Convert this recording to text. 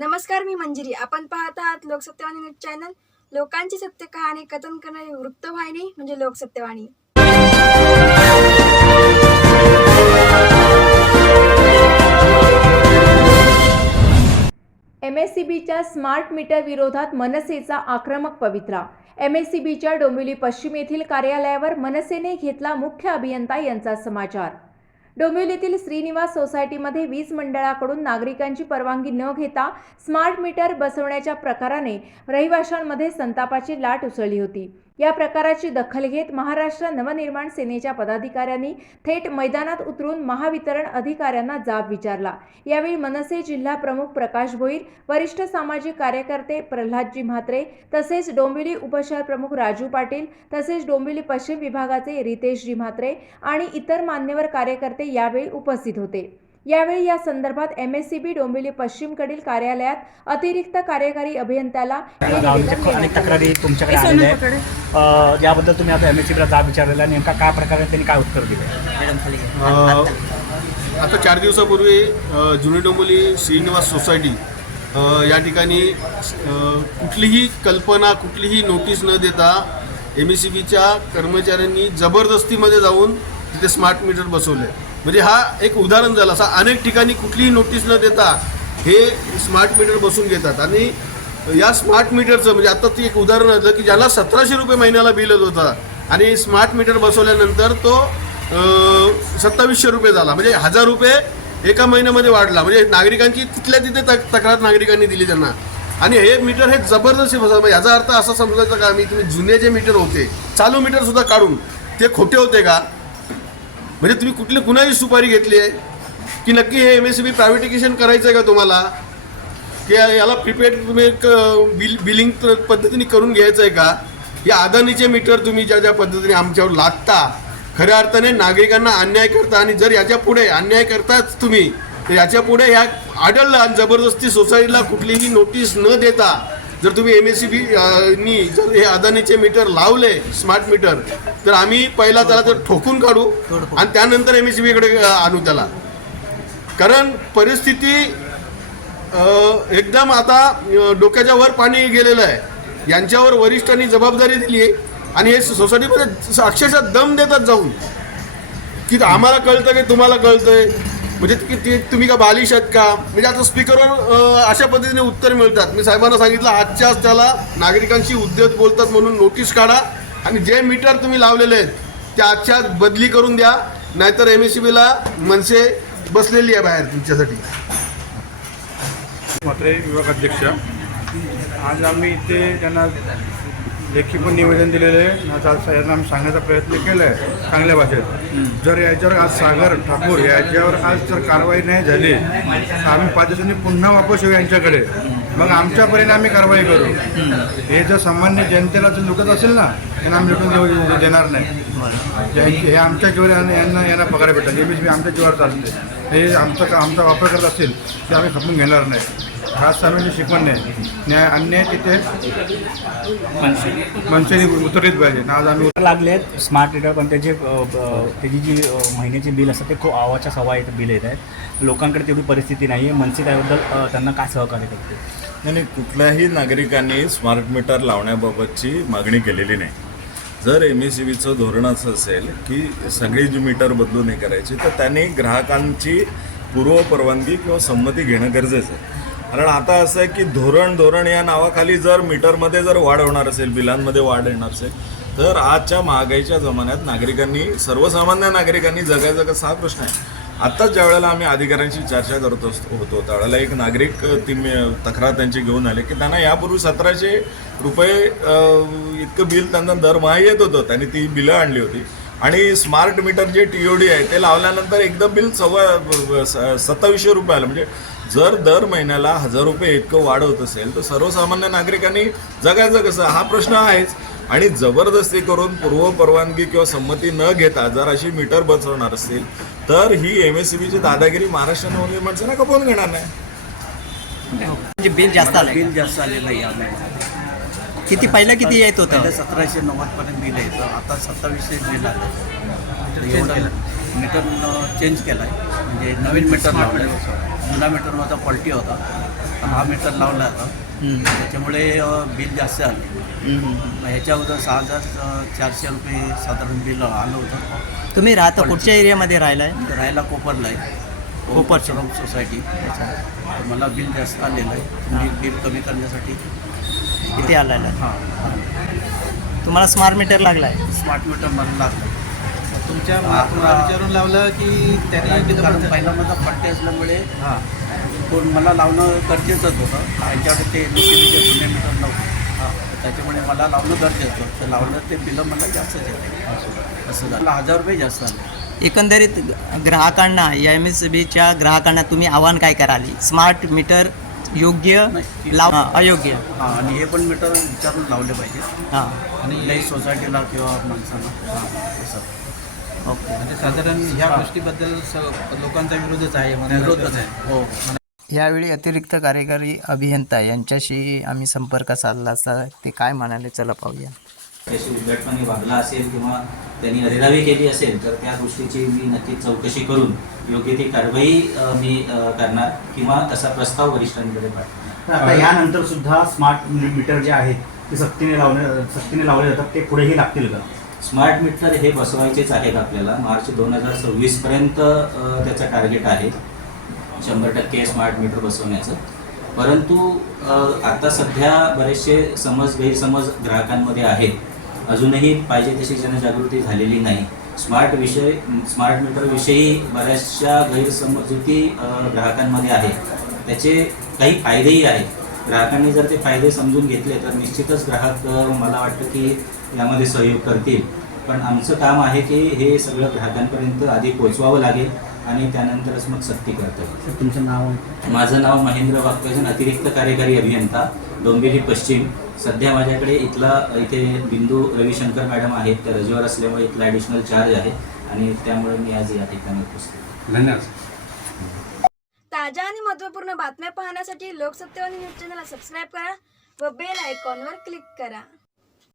नमस्कार मी मंजिरी. आपण पाहत आहात लोकसत्यवाणी न्यूज चॅनल. लोकांची सत्य कहाणी कथन करणारी वृत्तवाहिनी म्हणजे लोकसत्यवाणी एम एस सी बीच्या स्मार्ट मीटर विरोधात मनसेचा आक्रमक पवित्रा. एम एस सी बीच्या डोंबिवली पश्चिम येथील कार्यालयावर मनसेने घेतला मुख्य अभियंता यांचा समाचार. डोंबिवलीतील श्रीनिवास सोसायटीमध्ये वीज मंडळाकडून नागरिकांची परवानगी न घेता स्मार्ट मीटर बसवण्याच्या प्रकाराने रहिवाशांमध्ये संतापाची लाट उसळली होती. या प्रकाराची दखल घेत महाराष्ट्र नवनिर्माण सेनेच्या पदाधिकाऱ्यांनी थेट मैदानात उतरून महावितरण अधिकाऱ्यांना जाब विचारला. यावेळी मनसे जिल्हा प्रमुख प्रकाश भोईर वरिष्ठ सामाजिक कार्यकर्ते प्रल्हादजी म्हात्रे तसेच डोंबिवली उपशहर प्रमुख राजू पाटील तसेच डोंबिवली पश्चिम विभागाचे रितेशजी म्हात्रे आणि इतर मान्यवर कार्यकर्ते यावेळी उपस्थित होते. यावेळी या संदर्भात M S C B Dombivli पश्चिमकडील कार्यालयात अतिरिक्त कार्यकारी अभियंत्याला अनेक. तक्रारी तुमच्याकडे आलेल्या आहेत. अ, याबद्दल तुम्ही आता एम एस सीला जाब विचारलेला. नेमका काय प्रकारे त्यांनी काय उत्तर दिलं? अ, आता चार दिवसापूर्वी जुनी डोंबिवली श्रीनिवास सोसायटी अ, या ठिकाणी कुठलीही कल्पना कुठलीही नोटीस न देता एम एस सी बीच्या कर्मचाऱ्यांनी जबरदस्तीमध्ये जाऊन तिथे स्मार्ट मीटर बसवले. म्हणजे हा एक उदाहरण झालं. असा अनेक ठिकाणी कुठलीही नोटीस न देता हे स्मार्ट मीटर बसून घेतात. आणि या स्मार्ट मीटरचं म्हणजे आता ती एक उदाहरण आलं की ज्याला सतराशे रुपये महिन्याला बिल येत होता आणि स्मार्ट मीटर बसवल्यानंतर तो सत्तावीसशे रुपये झाला. म्हणजे हजार रुपये एका महिन्यामध्ये वाढला. म्हणजे नागरिकांची तिथल्या तिथे तक तक्रार नागरिकांनी दिली त्यांना. आणि हे मीटर हे जबरदस्ती बसवलं. म्हणजे याचा अर्थ असा समजायचा का मी तुम्ही जुने जे मीटर होते चालू मीटरसुद्धा काढून ते खोटे होते का? म्हणजे तुम्ही कुठली कुणाची सुपारी घेतली आहे? की नक्की हे एम एस बी प्रायव्हेटिकेशन करायचं आहे का तुम्हाला? की याला प्रिपेड तुम्ही एक बिल बिलिंग पद्धतीने करून घ्यायचं आहे का? या अदानीचे मीटर तुम्ही ज्या ज्या पद्धतीने आमच्यावर लागता खऱ्या अर्थाने नागरिकांना अन्याय करता आणि जर याच्यापुढे अन्याय करताच तुम्ही तर याच्यापुढे ह्या आढळलं आणि जबरदस्ती सोसायटीला कुठलीही नोटीस न देता जर तुम्ही एम एस सी बी नी जर हे अदानीचे मीटर लावले स्मार्ट मीटर तर आम्ही पहिला त्याला तर ठोकून काढू आणि त्यानंतर एम एस सी बीकडे आणू त्याला. कारण परिस्थिती एकदम आता डोक्याच्या वर पाणी गेलेलं आहे. यांच्यावर वरिष्ठांनी जबाबदारी दिली आहे आणि हे सोसायटीमध्ये अक्षरशः दम देतात जाऊन. की आम्हाला कळतं की तुम्हाला कळतंय. म्हणजे की ते तुम्ही का बालिश का? म्हणजे आता स्पीकरवर अशा पद्धतीने उत्तर मिळतात. मी साहेबांना सांगितलं आजच्याच त्याला नागरिकांशी उद्योग बोलतात म्हणून नोटीस काढा आणि जे मीटर तुम्ही लावलेले आहेत ते आजच्या बदली करून द्या. नाहीतर एम एस सी बीला मनसे बसलेली आहे बाहेर तुमच्यासाठी. म्हात्रे विभागाध्यक्ष. आज आम्ही इथे त्यांना लेखी पण निवेदन दिलेलं आहे. आज आज यांना आम्ही सांगण्याचा प्रयत्न केला आहे चांगल्या भाषेत. जर याच्यावर आज सागर ठाकूर याच्यावर आज जर कारवाई नाही झाली तर आम्ही पाच दिवसांनी पुन्हा वापस येऊ यांच्याकडे. मग आमच्यापर्यंत आम्ही कारवाई करू. हे जर सामान्य जनतेला जर लुटत असेल ना त्यांना आम्ही लुटून देऊ देणार नाही. हे आमच्या जीवर यांना यांना पगार भेटतात. हे मी आमच्या जीवावर चालते. हे आमचा का आमचा वापर करत असतील ते आम्ही खपून घेणार नाही. खास आम्ही शिकवण नाही न्याय अन्याय तिथे मनसेने उतरलीच पाहिजे. आज आम्ही लागले आहेत. स्मार्ट मीटर पण त्याचे त्याची जी महिन्याची बिल असतात ते खूप आवाच्या सव्वा येतं बिल येत आहेत. लोकांकडे तेवढी परिस्थिती नाही आहे मनसे त्याबद्दल त्यांना काय सहकार्य करते नाही नाही, कुठल्याही नागरिकांनी स्मार्ट मीटर लावण्याबाबतची मागणी केलेली नाही. जर एम एस सी बीचं धोरण असं असेल की सगळी जी मीटर बदलून हे करायची तर त्यांनी ग्राहकांची पूर्वपरवानगी किंवा संमती घेणं गरजेचं आहे. कारण आता असं आहे की धोरण धोरण या नावाखाली जर मीटरमध्ये जर वाढ होणार असेल बिलांमध्ये वाढ येणार असेल तर आजच्या महागाईच्या जमान्यात नागरिकांनी सर्वसामान्य नागरिकांनी जगायचा कसा हा प्रश्न आहे आत्ताच ज्या वेळेला आम्ही अधिकाऱ्यांशी चर्चा करत असतो होतो त्यावेळेला एक नागरिक ती तक्रार त्यांची घेऊन आले की त्यांना यापूर्वी सतराशे रुपये इतकं बिल त्यांना दरमहा येत होतं. त्यांनी ती बिलं आणली होती. आणि स्मार्ट मीटर जे टी ओ डी आहे ते लावल्यानंतर एकदम बिल सव्वा स- सत्तावीसशे रुपये आलं. म्हणजे जर दर महिन्याला हजार रुपये इतकं वाढ होत असेल तर सर्वसामान्य नागरिकांनी जगायचं कसं? हा प्रश्न आहेच. आणि जबरदस्ती करून पूर्वपरवानगी किंवा संमती न घेता जर अशी मीटर बसवणार असतील तर ही एम एस सी बीची दादागिरी महाराष्ट्र नवनिर्माण सेना खपवून घेणार नाही. म्हणजे बिल जास्त आलं बिल जास्त आलेलं आहे या महिन्यात किती? पहिलं किती येत पहिलं होतं सतराशे नव्वदपर्यंत बिल यायचं. आता सत्तावीसशे बिल आलं मीटर चेंज केला आहे म्हणजे नवीन मीटर लावलं जुना मीटरमध्ये फॉल्टी होता. हा मीटर लावला आता त्याच्यामुळे बिल जास्त आले. मग ह्याच्या अगोदर सहा हजार चारशे रुपये साधारण बिल आलं होतं. तुम्ही राहता कुठच्या एरियामध्ये राहिलाय? राहायला कोपरला आहे. कोपर. श्रम सोसायटी. तर मला बिल जास्त आलेलं आहे. मी बिल कमी करण्यासाठी. किती आलेला हां. तुम्हाला स्मार्ट मीटर लागलाय? स्मार्ट मीटर मला लागलं. तुमच्या विचारून लावलं की त्यांनी कारण पहिला माझा पट्टे असल्यामुळे हां. कोण मला लावणं गरजेचंच होतं. त्यांच्याकडे ते जुने मीटर नव्हते त्याच्यामुळे मला लावणं गरजेचं होतं. तर लावलं ते बिलं मला जास्त येते. असं. झालं. हजार रुपये जास्त आले. एकंदरीत ग्राहकांना या एम एस बीच्या ग्राहकांना तुम्ही आव्हान काय कराल? स्मार्ट मीटर योग्य. लाव हा, अयोग्य. हां आणि हे पण मीटर विचारून लावले पाहिजे. हां. आणि सोसायटीला किंवा माणसांना. हां असं म्हणजे साधारण ह्या गोष्टीबद्दल लोकांचा विरोधच आहे विरोधच आहे. हो. यावेळी अतिरिक्त कार्यकारी अभियंता यांच्याशी आम्ही संपर्क साधला असता ते काय म्हणाले? चला पाहूया. त्याशी वागला असेल किंवा त्यांनी अरेरावी केली असेल तर त्या गोष्टीची मी नक्कीच चौकशी करून योग्य ती कारवाई मी करणार किंवा तसा प्रस्ताव वरिष्ठांकडे पाठवणार. आता यानंतर सुद्धा स्मार्ट मीटर जे आहेत ते सक्तीने लावले सक्तीने लावले जातात ते पुढेही लागतील का? स्मार्ट मीटर हे बसवायचेच आहेत आपल्याला. मार्च दोन हजार सव्वीसपर्यंत अ, त्याचं टार्गेट आहे. शंभर टक्के स्मार्ट मीटर बसवण्याचं. परंतु आता सध्या बरेचसे समज गैरसमज ग्राहकांमध्ये आहेत. अजूनही पाहिजे तशी जनजागृती झालेली नाही. स्मार्ट विषय स्मार्ट मीटरविषयी बऱ्याचशा गैरसमजुती ग्राहकांमध्ये आहेत. त्याचे काही फायदेही आहेत. ग्राहकांनी जर ते फायदे समजून घेतले तर निश्चितच ग्राहक मला वाटतं की यामध्ये सहयोग करतील. पण आमचं काम आहे की हे सगळं ग्राहकांपर्यंत आधी पोचवावं लागेल आणि त्यानंतरच मग सक्ती करता तुमचं नाव माझं नाव महेंद्र वाकजन अतिरिक्त कार्यकारी अभियंता डोंबिवली पश्चिम. सध्या माझ्याकडे इथला इथे बिंदू रविशंकर मॅडम आहेत. त्या रजेवर असल्यामुळे इथला ॲडिशनल चार्ज आहे आणि त्यामुळे मी आज या ठिकाणी उपस्थित आहे. धन्यवाद ताज्या आणि महत्त्वपूर्ण बातम्या पाहण्यासाठी लोकसत्तेवाणी न्यूज चॅनलला सबस्क्राईब करा व बेल आयकॉनवर क्लिक करा.